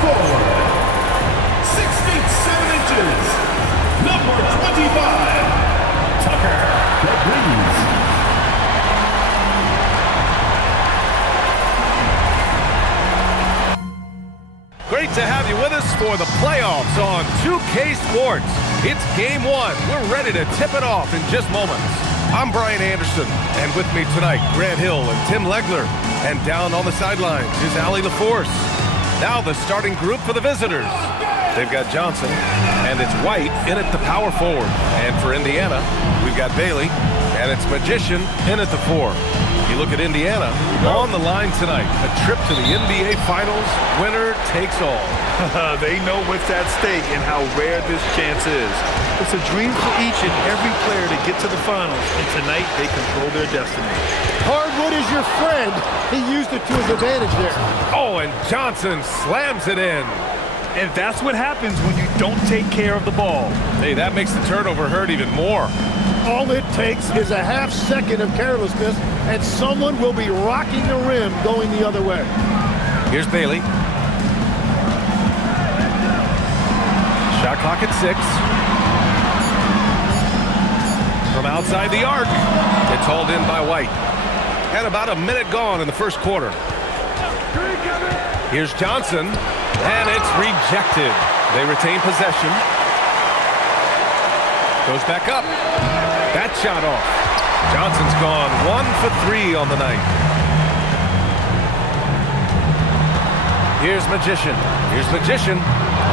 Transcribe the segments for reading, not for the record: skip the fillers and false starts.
forward, 6 feet 7 inches, number 25, Tucker Breeze. Great to have you with us for the playoffs on 2K Sports. It's game one. We're ready to tip it off in just moments. I'm Brian Anderson, and with me tonight, Grant Hill and Tim Legler. And down on the sidelines is Allie LaForce. Now the starting group for the visitors. They've got Johnson, and it's White in at the power forward. And for Indiana, we've got Bailey, and it's Magician in at the 4. You look at Indiana, on the line tonight, a trip to the NBA Finals, winner takes all. They know what's at stake and how rare this chance is. It's a dream for each and every player to get to the finals, and tonight they control their destiny. Hardwood is your friend. He used it to his advantage there. Oh, and Johnson slams it in. And that's what happens when you don't take care of the ball. Hey, that makes the turnover hurt even more. All it takes is a half second of carelessness, and someone will be rocking the rim going the other way. Here's Bailey. Shot clock at 6. From outside the arc, it's hauled in by White. And about a minute gone in the first quarter. Here's Johnson, and it's rejected. They retain possession. Goes back up. That shot off. Johnson's gone 1 for 3 on the night. Here's Magician.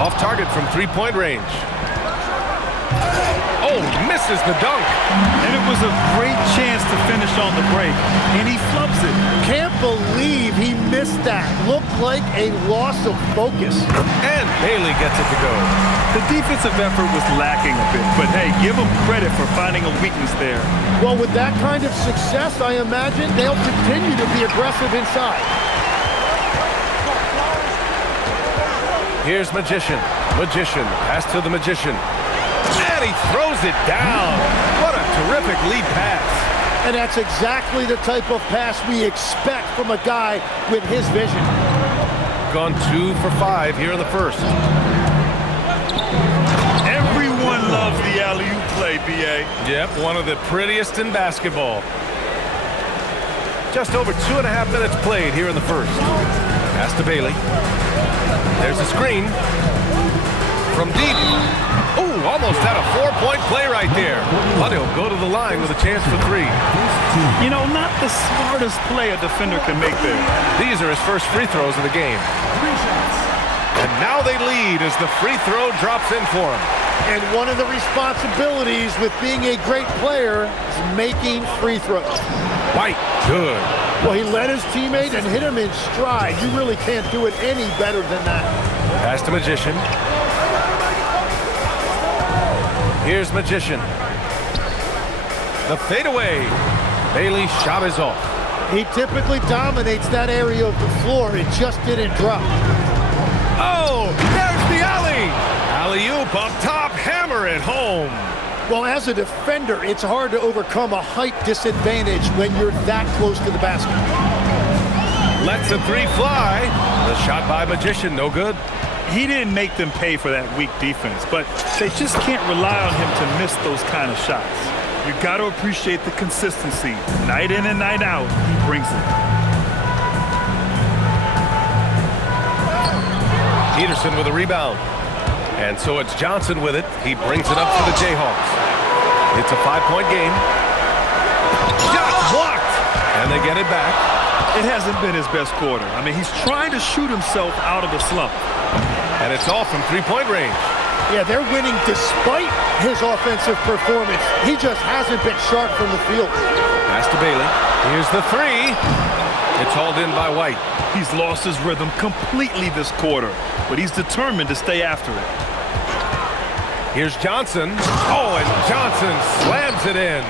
Off target from three-point range. Oh, misses the dunk. And it was a great chance to finish on the break, and he flubs it. Can't believe he missed that. Looked like a loss of focus. And Bailey gets it to go. The defensive effort was lacking a bit, but hey, give him credit for finding a weakness there. Well, with that kind of success, I imagine they'll continue to be aggressive inside. Here's Magician. Pass to the Magician. And he throws it down. What a terrific lead pass. And that's exactly the type of pass we expect from a guy with his vision. Gone 2 for 5 here in the first. Everyone loves the alley-oop play, B.A. Yep, one of the prettiest in basketball. Just over 2.5 minutes played here in the first. Pass to Bailey. There's a screen. From deep. Ooh, almost had a 4-point play right there. But he'll go to the line with a chance for 3. You know, not the smartest play a defender can make there. These are his first free throws of the game. And now they lead as the free throw drops in for him. And one of the responsibilities with being a great player is making free throws. White, good. Well, he led his teammate and hit him in stride. You really can't do it any better than that. Pass to Magician. Here's Magician. The fadeaway. Bailey's shot is off. He typically dominates that area of the floor. It just didn't drop. Oh, there's the alley. Alley-oop up top, hammer it home. Well, as a defender, it's hard to overcome a height disadvantage when you're that close to the basket. Lets a 3 fly. The shot by Magician, no good. He didn't make them pay for that weak defense, but they just can't rely on him to miss those kind of shots. You got to appreciate the consistency. Night in and night out, he brings it. Peterson with a rebound. And so it's Johnson with it. He brings it up for the Jayhawks. It's a 5-point game. Shot blocked! And they get it back. It hasn't been his best quarter. I mean, he's trying to shoot himself out of the slump. And it's off from three-point range. Yeah, they're winning despite his offensive performance. He just hasn't been sharp from the field. Pass to Bailey. Here's the 3. It's hauled in by White. He's lost his rhythm completely this quarter, but he's determined to stay after it. Here's Johnson. Oh, and Johnson slams it in.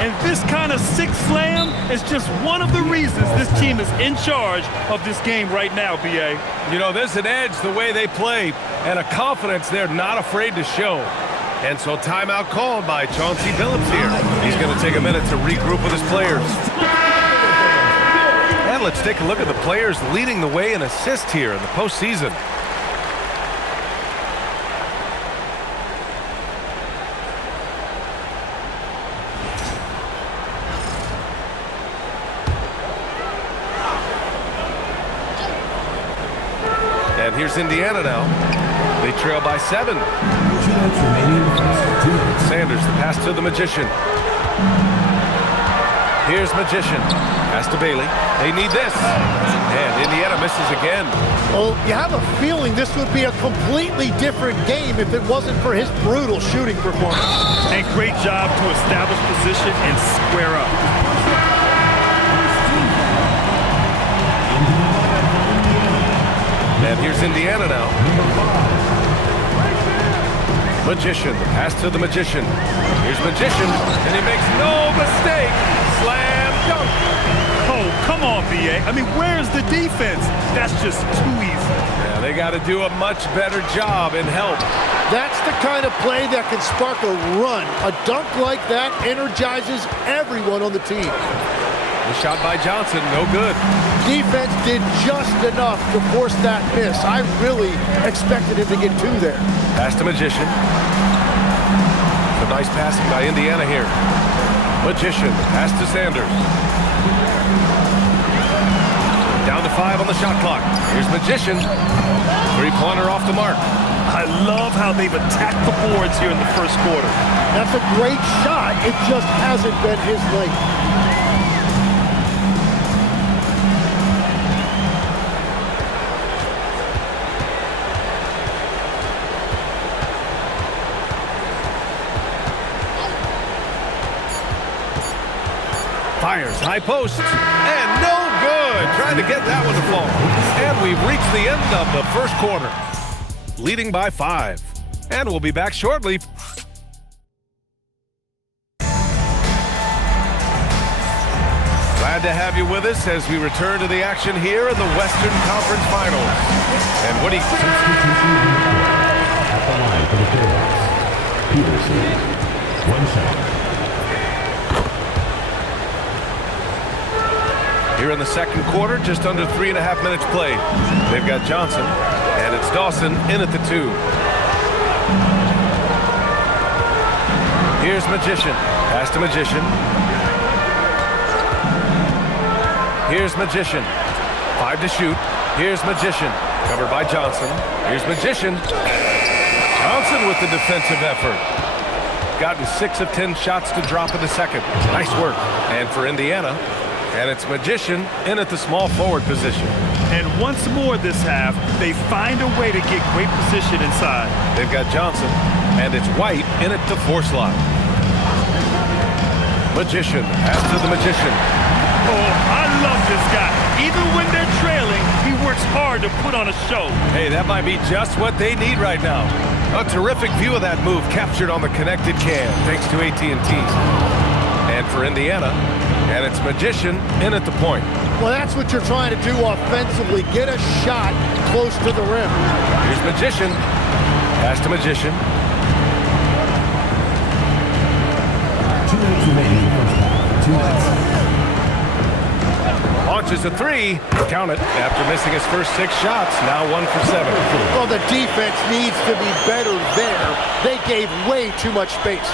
And this kind of sick slam is just one of the reasons this team is in charge of this game right now, B.A. You know, there's an edge the way they play and a confidence they're not afraid to show. And so timeout called by Chauncey Billups here. He's going to take a minute to regroup with his players. And let's take a look at the players leading the way in assists here in the postseason. And here's Indiana now. They trail by 7. 2 minutes remaining in the first. 2 minutes. Sanders, the pass to the Magician. Here's Magician. Pass to Bailey. They need this. And Indiana misses again. Well, you have a feeling this would be a completely different game if it wasn't for his brutal shooting performance. And great job to establish position and square up. And here's Indiana now. Magician, the pass to the Magician. Here's Magician, and he makes no mistake. Slam dunk. Oh, come on, B.A. I mean, where's the defense? That's just too easy. Yeah, they got to do a much better job in help. That's the kind of play that can spark a run. A dunk like that energizes everyone on the team. The shot by Johnson, no good. Defense did just enough to force that miss. I really expected him to get 2 there. Pass to Magician. Some nice passing by Indiana here. Magician, pass to Sanders. Down to 5 on the shot clock. Here's Magician. 3-pointer off the mark. I love how they've attacked the boards here in the first quarter. That's a great shot. It just hasn't been his night. Fires, high post, and no good. Trying to get that one to fall. And we've reached the end of the first quarter. Leading by 5. And we'll be back shortly. Glad to have you with us as we return to the action here in the Western Conference Finals. And what do you... At the line for the playoffs. Peterson. 1 shot. Here in the second quarter, just under 3.5 minutes played. They've got Johnson, and it's Dawson in at the 2. Here's Magician. Pass to Magician. Here's Magician. 5 to shoot. Here's Magician. Covered by Johnson. Here's Magician. Johnson with the defensive effort. Gotten 6 of 10 shots to drop in the second. Nice work. And for Indiana, and it's Magician in at the small forward position. And once more this half, they find a way to get great position inside. They've got Johnson, and it's White in at the 4 slot. Magician, pass to the Magician. Oh, I love this guy. Even when they're trailing, he works hard to put on a show. Hey, that might be just what they need right now. A terrific view of that move captured on the connected cam, thanks to AT&T. And for Indiana, and it's Magician in at the point. Well, that's what you're trying to do offensively. Get a shot close to the rim. Here's Magician. Pass to Magician. 2 minutes remaining in the first half. 2 minutes. Launches a 3. Count it. After missing his first 6 shots, now 1 for 7. Well, the defense needs to be better there. They gave way too much space.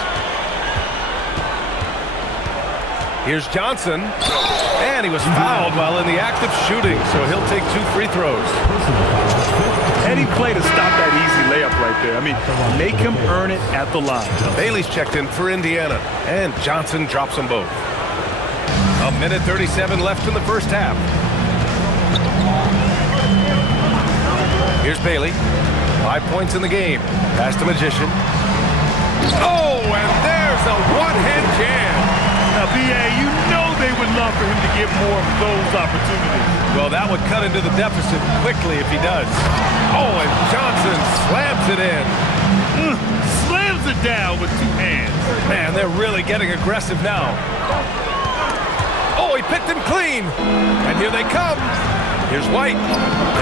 Here's Johnson, and he was fouled while in the act of shooting, so he'll take 2 free throws. Heady play to stop that easy layup right there. I mean, make him earn it at the line. Bailey's checked in for Indiana, and Johnson drops them both. 1:37 left in the first half. Here's Bailey. 5 points in the game. Pass to Magician. Oh, and there's a one-hand jam. Now, B.A., you know they would love for him to get more of those opportunities. Well, that would cut into the deficit quickly if he does. Oh, and Johnson slams it in. Slams it down with 2 hands. Man, they're really getting aggressive now. Oh, he picked him clean. And here they come. Here's White.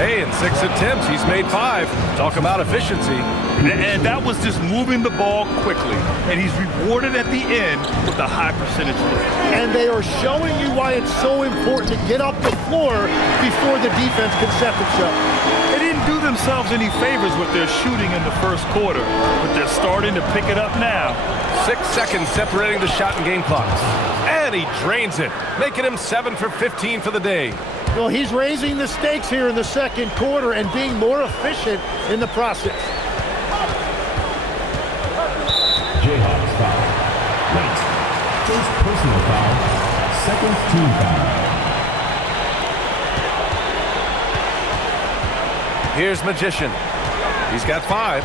Hey, in 6 attempts, he's made 5. Talk about efficiency. And that was just moving the ball quickly. And he's rewarded at the end with a high percentage rate. And they are showing you why it's so important to get up the floor before the defense can set themselves. They didn't do themselves any favors with their shooting in the first quarter, but they're starting to pick it up now. 6 seconds separating the shot and game clocks. And he drains it, making him 7 for 15 for the day. Well, he's raising the stakes here in the second quarter and being more efficient in the process. Jayhawks foul. Right. First personal foul. Second team foul. Here's Magician. He's got 5.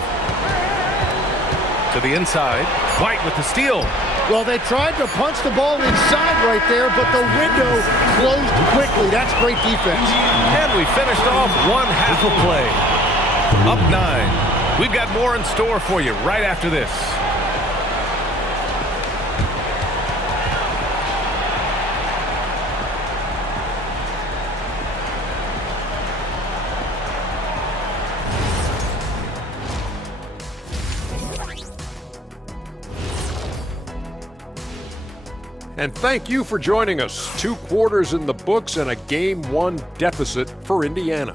To the inside. White with the steal. Well, they tried to punch the ball inside right there, but the window closed quickly. That's great defense. And we finished off one half of play. Up 9. We've got more in store for you right after this. And thank you for joining us. 2 quarters in the books and a Game 1 deficit for Indiana.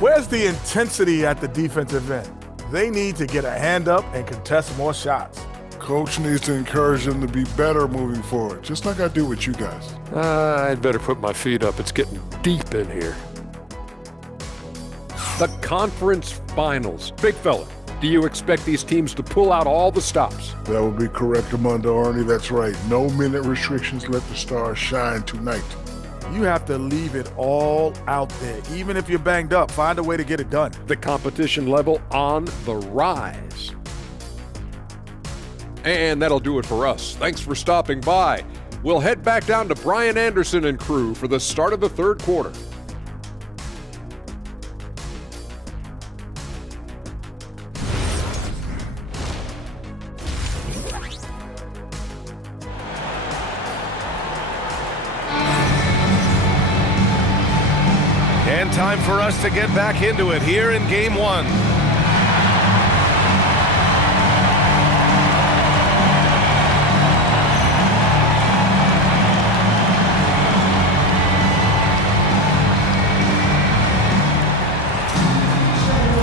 Where's the intensity at the defensive end? They need to get a hand up and contest more shots. Coach needs to encourage them to be better moving forward, just like I do with you guys. I'd better put my feet up. It's getting deep in here. The conference finals. Big fella, do you expect these teams to pull out all the stops? That would be correct, Armando Arnie. That's right. No minute restrictions. Let the stars shine tonight. You have to leave it all out there. Even if you're banged up, find a way to get it done. The competition level on the rise. And that'll do it for us. Thanks for stopping by. We'll head back down to Brian Anderson and crew for the start of the third quarter. And time for us to get back into it here in Game 1.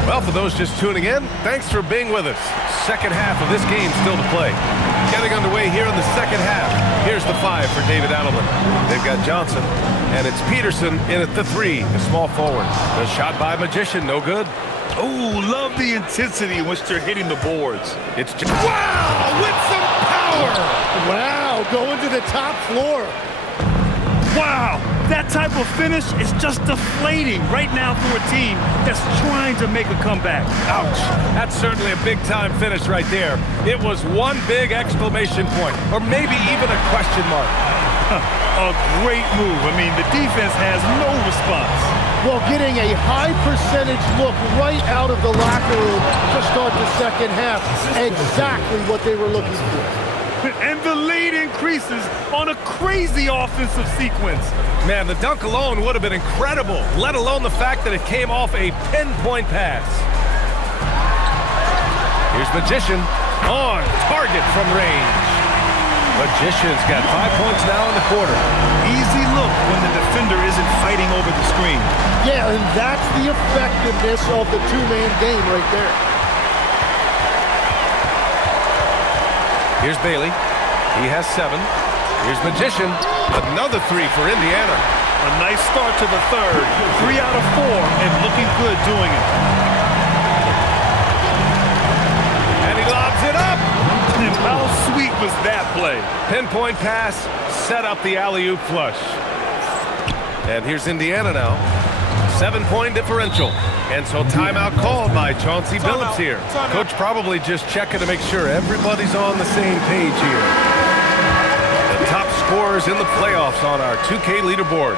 Well, for those just tuning in, thanks for being with us. Second half of this game still to play. Getting underway here in the second half. Here's the 5 for David Adelman. They've got Johnson, and it's Peterson in at the 3, the small forward. The shot by Magician, no good. Oh, love the intensity in which they're hitting the boards. It's wow, with some power. Wow, going to the top floor. Wow, that type of finish is just deflating right now for a team that's trying to make a comeback. Ouch. That's certainly a big-time finish right there. It was one big exclamation point, or maybe even a question mark. A great move. I mean, the defense has no response. Well, getting a high percentage look right out of the locker room to start the second half. Exactly what they were looking for. And the lead increases on a crazy offensive sequence. Man, the dunk alone would have been incredible, let alone the fact that it came off a pinpoint pass. Here's Magician on target from range. Magician's got 5 points now in the quarter. Easy look when the defender isn't fighting over the screen. Yeah, and that's the effectiveness of the two-man game right there. Here's Bailey. He has 7. Here's Magician. Another 3 for Indiana. A nice start to the third. 3 out of 4 and looking good doing it. And he lobs it up. And how sweet was that play? Pinpoint pass, set up the alley-oop flush. And here's Indiana now. 7-point differential. And so timeout called by Chauncey Billups here. Coach probably just checking to make sure everybody's on the same page here. The top scorers in the playoffs on our 2K leaderboard.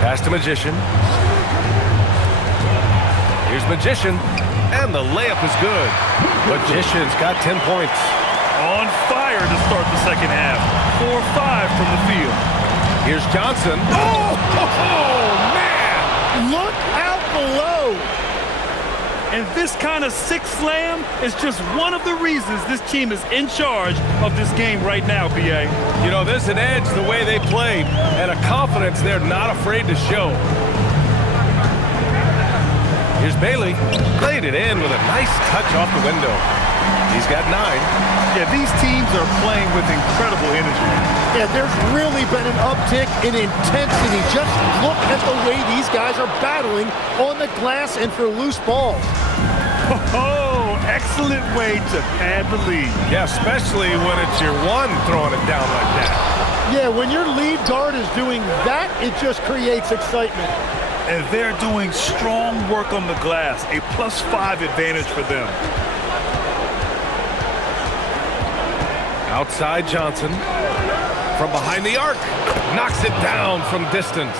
Pass to Magician. Here's Magician. And the layup is good. Magician's got 10 points. On fire to start the second half. 4-5 from the field. Here's Johnson. Oh, man! Look out below. And this kind of six slam is just one of the reasons this team is in charge of this game right now, B.A. You know, there's an edge the way they played and a confidence they're not afraid to show. Here's Bailey. laid it in with a nice touch off the window. He's got 9. Yeah, these teams are playing with incredible energy. Yeah, there's really been an uptick in intensity. Just look at the way these guys are battling on the glass and for loose balls. Oh, excellent way to pad the lead. Yeah, especially when it's your one throwing it down like that. Yeah, when your lead guard is doing that, it just creates excitement. And they're doing strong work on the glass, a +5 advantage for them. Outside Johnson. From behind the arc. Knocks it down from distance.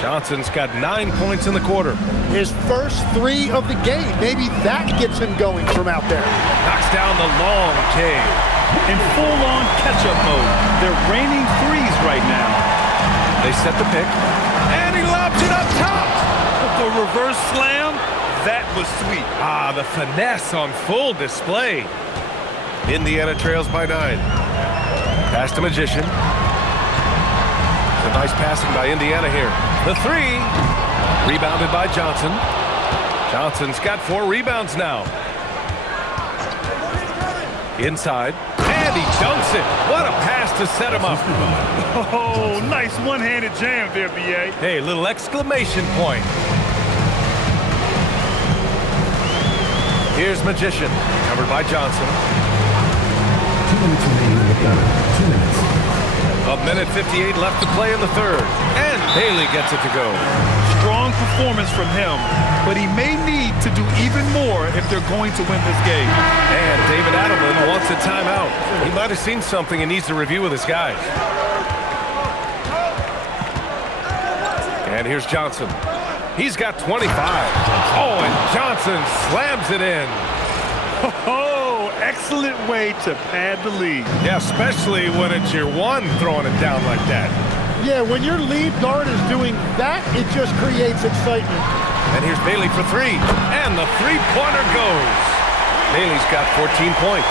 Johnson's got 9 points in the quarter. His first 3 of the game. Maybe that gets him going from out there. Knocks down the long K. In full-on catch-up mode. They're raining threes right now. They set the pick. And he lobs it up top. The reverse slam, that was sweet. Ah, the finesse on full display. Indiana trails by 9. Pass to Magician. It's a nice passing by Indiana here. The 3. Rebounded by Johnson. Johnson's got 4 rebounds now. Inside. And he dunks it. What a pass to set him up. Oh, nice one-handed jam there, B.A. Hey, little exclamation point. Here's Magician. Covered by Johnson. 2 minutes remaining in the quarter. 2 minutes. A minute 58 left to play in the third. And Bailey gets it to go. Strong performance from him, but he may need to do even more if they're going to win this game. And David Adelman wants a timeout. He might have seen something and needs to review with his guys. And here's Johnson. He's got 25. Oh, and Johnson slams it in. Oh, excellent way to pad the lead. Yeah, especially when it's your one throwing it down like that. Yeah, when your lead guard is doing that, it just creates excitement. And here's Bailey for 3. And the three-pointer goes. Bailey's got 14 points.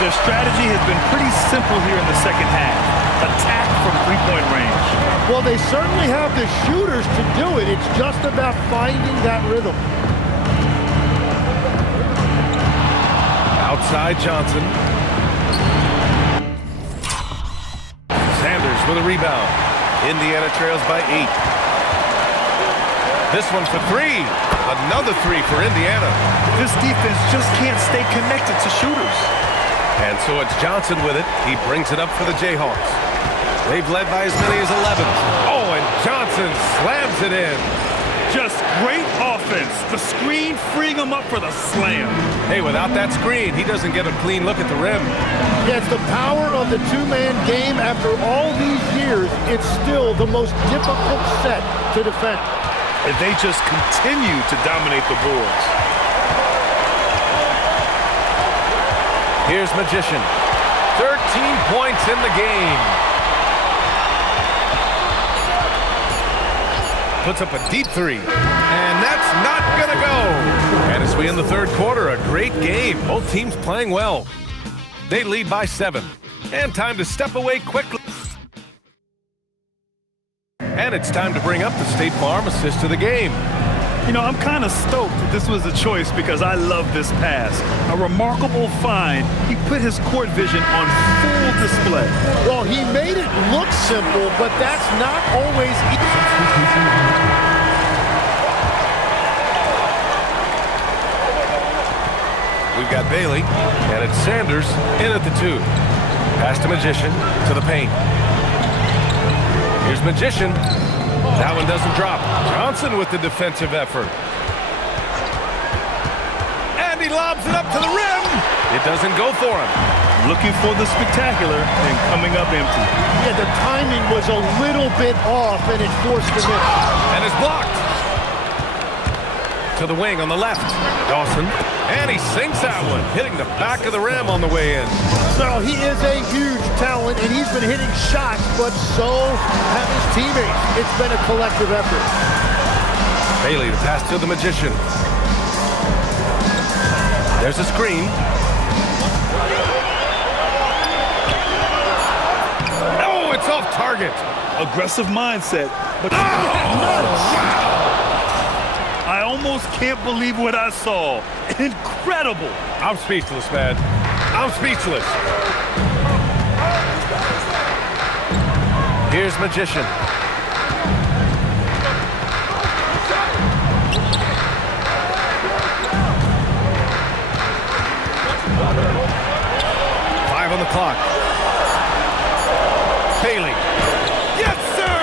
Their strategy has been pretty simple here in the second half. Attack from three-point range. Well, they certainly have the shooters to do it. It's just about finding that rhythm. Outside Johnson. Sanders with a rebound. Indiana trails by 8. This one for 3. Another 3 for Indiana. This defense just can't stay connected to shooters. And so it's Johnson with it. He brings it up for the Jayhawks. They've led by as many as 11. Oh, and Johnson slams it in. Just great offense. The screen freeing him up for the slam. Hey, without that screen, he doesn't get a clean look at the rim. Yeah, it's the power of the two-man game. After all these years, it's still the most difficult set to defend. And they just continue to dominate the boards. Here's Magician. 13 points in the game. Puts up a deep 3. And that's not going to go. And as we end the third quarter, a great game. Both teams playing well. They lead by 7. And time to step away quickly. And it's time to bring up the State Farm assist of the game. You know, I'm kind of stoked that this was a choice because I love this pass. A remarkable find. He put his court vision on full display. Well, he made it look simple, but that's not always easy. We've got Bailey, and it's Sanders in at the 2. Pass to Magician, to the paint. Here's Magician. That one doesn't drop. Johnson with the defensive effort. And he lobs it up to the rim. It doesn't go for him. Looking for the spectacular and coming up empty. Yeah, the timing was a little bit off, and it forced the miss. And it's blocked. To the wing on the left. Dawson. And he sinks that one, hitting the back of the rim on the way in. So he is a huge talent, and he's been hitting shots, but so have his teammates. It's been a collective effort. Bailey to pass to the Magician. There's a screen. Oh, it's off target. Aggressive mindset, but Oh, wow. I almost can't believe what I saw. Incredible. I'm speechless, man. I'm speechless. Here's Magician. On the clock. Bailey. Yes, sir!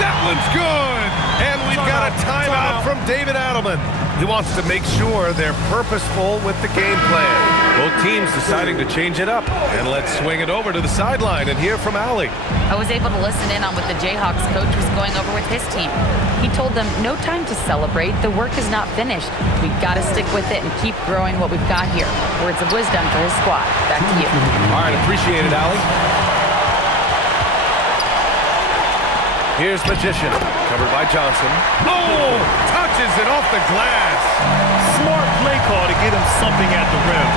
That one's good! And we've got a timeout from David Adelman. He wants to make sure they're purposeful with the game plan. Both teams deciding to change it up. And let's swing it over to the sideline and hear from Allie. I was able to listen in on what the Jayhawks coach was going over with his team. He told them, no time to celebrate. The work is not finished. We've got to stick with it and keep growing what we've got here. Words of wisdom for his squad. Back to you. All right, appreciate it, Allie. Here's Magician, covered by Johnson. Oh, touches it off the glass. Smart play call to get him something at the rim.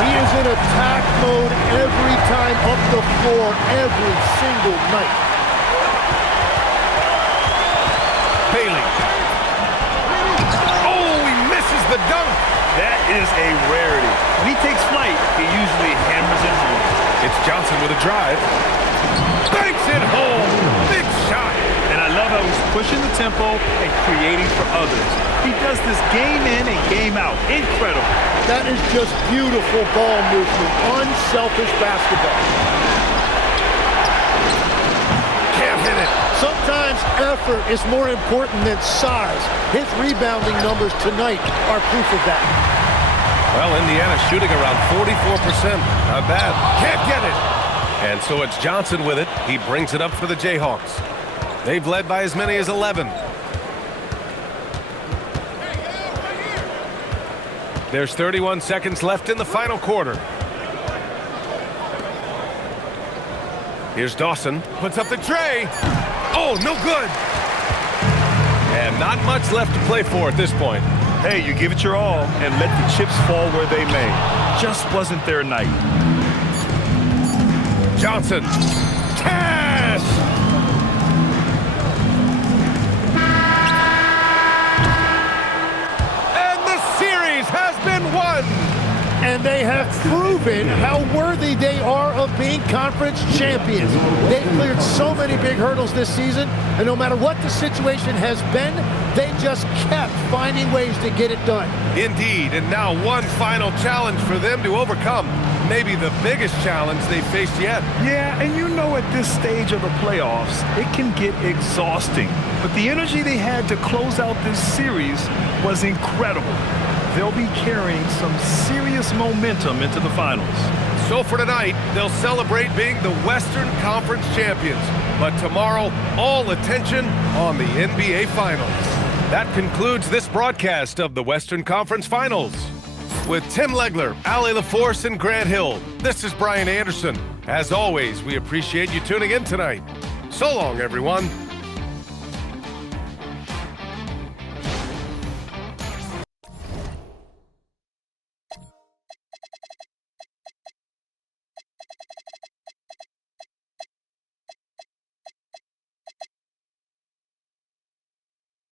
He is in attack mode every time up the floor, every single night. Bailey. Oh, he misses the dunk. That is a rarity. When he takes flight, he usually hammers it home. It's Johnson with a drive. Banks it home. Big shot. And I love how he's pushing the tempo and creating for others. He does this game in and game out. Incredible. That is just beautiful ball movement. Unselfish basketball. Can't hit it. Sometimes effort is more important than size. His rebounding numbers tonight are proof of that. Well, Indiana's shooting around 44%. Not bad. Can't get it. And so it's Johnson with it. He brings it up for the Jayhawks. They've led by as many as 11. There's 31 seconds left in the final quarter. Here's Dawson. Puts up the tray. Oh, no good. And not much left to play for at this point. Hey, you give it your all and let the chips fall where they may. Just wasn't their night. Johnson. Cash! And the series has been won. And they have proven how worthy they are of being conference champions. They cleared so many big hurdles this season, and no matter what the situation has been, they just kept finding ways to get it done. Indeed, and now one final challenge for them to overcome. Maybe the biggest challenge they've faced yet. Yeah, and you know at this stage of the playoffs, it can get exhausting. But the energy they had to close out this series was incredible. They'll be carrying some serious momentum into the finals. So for tonight, they'll celebrate being the Western Conference champions. But tomorrow, all attention on the NBA Finals. That concludes this broadcast of the Western Conference Finals. With Tim Legler, Allie LaForce, and Grant Hill, this is Brian Anderson. As always, we appreciate you tuning in tonight. So long, everyone.